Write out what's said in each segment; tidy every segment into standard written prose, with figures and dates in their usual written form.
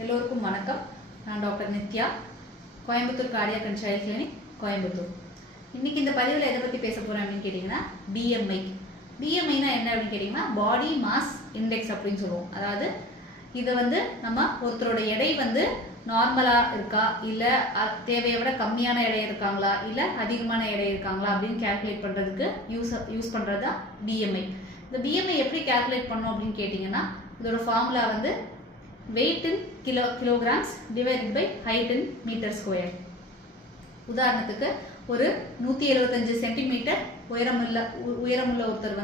எல்லோருக்கும் வணக்கம். நான் doctor Nithya, Coimbatore cardiac and child clinic, Coimbatore. இன்னைக்கு இந்த பதிவில் எதை பற்றி பேச போகிறேன் அப்படின்னு கேட்டிங்கன்னா பிஎம்ஐ. பிஎம்ஐனா என்ன அப்படின்னு கேட்டிங்கன்னா பாடி மாஸ் இண்டெக்ஸ் அப்படின்னு சொல்லுவோம். அதாவது இதை நம்ம ஒருத்தரோட எடை நார்மலாக இருக்கா, இல்லை தேவையை விட கம்மியான எடை இருக்காங்களா, இல்லை அதிகமான எடை இருக்காங்களா அப்படின்னு கேல்குலேட் பண்ணுறதுக்கு யூஸ் பண்ணுறது தான் பிஎம்ஐ. இந்த பிஎம்ஐ எப்படி கேல்குலேட் பண்ணோம் அப்படின்னு கேட்டிங்கன்னா இதோட formula weight in kilograms divided by height in meter square. உதாரணத்துக்கு ஒரு 175 சென்டிமீட்டர் உயரமுள்ள ஒருத்தர்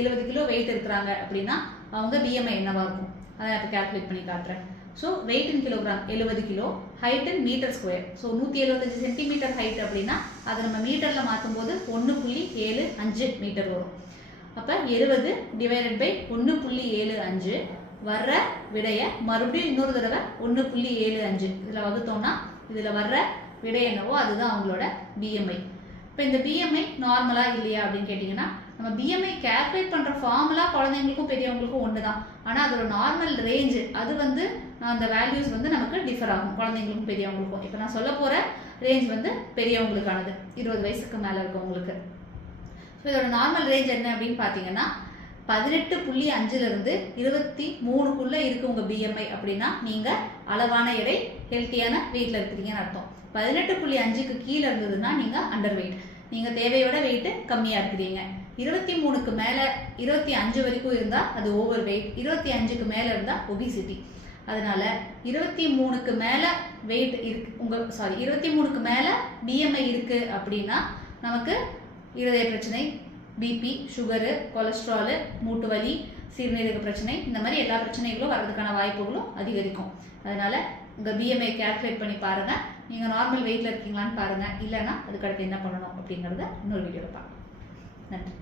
70 கிலோ வெயிட் இருக்கிறாங்க அப்படின்னா அவங்க பிஎம்ஐ என்னவா இருக்கும் அதை இப்போ கால்குலேட் பண்ணி காட்டுறேன். So weight in kilogram 70 kilo, height in metre square. So 175 centimetre height அப்படின்னா அதை நம்ம மீட்டரில் மாற்றும் போது 1.75 மீட்டர் வரும். அப்போ 70 டிவைடட் பை 1.75 வர்ற விடைய மறுபடியும் இன்னொரு தடவை 1.75 இதில் வகுத்தோம்னா இதில் வர்ற விடை என்னவோ அதுதான் அவங்களோட பிஎம்ஐ. இப்போ இந்த பிஎம்ஐ நார்மலா இல்லையா அப்படின்னு கேட்டிங்கன்னா நம்ம பிஎம்ஐ கேல்குலேட் பண்ணுற ஃபார்முலா குழந்தைங்களுக்கும் பெரியவங்களுக்கும் ஒன்று தான். ஆனால் அதோட நார்மல் ரேஞ்சு அது அந்த வேல்யூஸ் நமக்கு டிஃபர் ஆகும் குழந்தைங்களுக்கும் பெரியவங்களுக்கும். இப்போ நான் சொல்ல போகிற ரேஞ்ச் பெரியவங்களுக்கானது, 20 வயசுக்கு மேலே இருக்கவங்களுக்கு. ஸோ இதோட நார்மல் ரேஞ்ச் என்ன அப்படின்னு பார்த்தீங்கன்னா 18.5லிருந்து 23க்குள்ளே இருக்கு உங்கள் பிஎம்ஐ அப்படின்னா நீங்கள் அளவான எடை, ஹெல்த்தியான வெயிட்டில் இருக்கிறீங்கன்னு அர்த்தம். 18.5க்கு கீழே இருந்ததுன்னா நீங்கள் அண்டர் வெயிட், நீங்கள் தேவையோட வெயிட்டு கம்மியாக இருக்கிறீங்க. 23க்கு மேலே 25 வரைக்கும் இருந்தால் அது ஓவர் வெயிட், 25க்கு மேலே இருந்தால் ஒபிசிட்டி. அதனால 23க்கு மேலே வெயிட் இருக்கு 23க்கு மேலே பிஎம்ஐ இருக்கு அப்படின்னா நமக்கு இருதய பிரச்சனை, பிபி, சுகரு, கொலஸ்ட்ராலு, மூட்டு வலி, சிறுநீரக பிரச்சனை, இந்த மாதிரி எல்லா பிரச்சனைகளும் வர்றதுக்கான வாய்ப்புகளும் அதிகரிக்கும். அதனால உங்கள் பிஎம்ஐ கேல்குலேட் பண்ணி பாருங்கள். நீங்கள் நார்மல் வெயிட்டில் இருக்கீங்களான்னு பாருங்கள். இல்லைன்னா அதுக்கடுத்து என்ன பண்ணணும் அப்படிங்கிறத இன்னொரு வீடியோவில் பார்க்கலாம். நன்றி.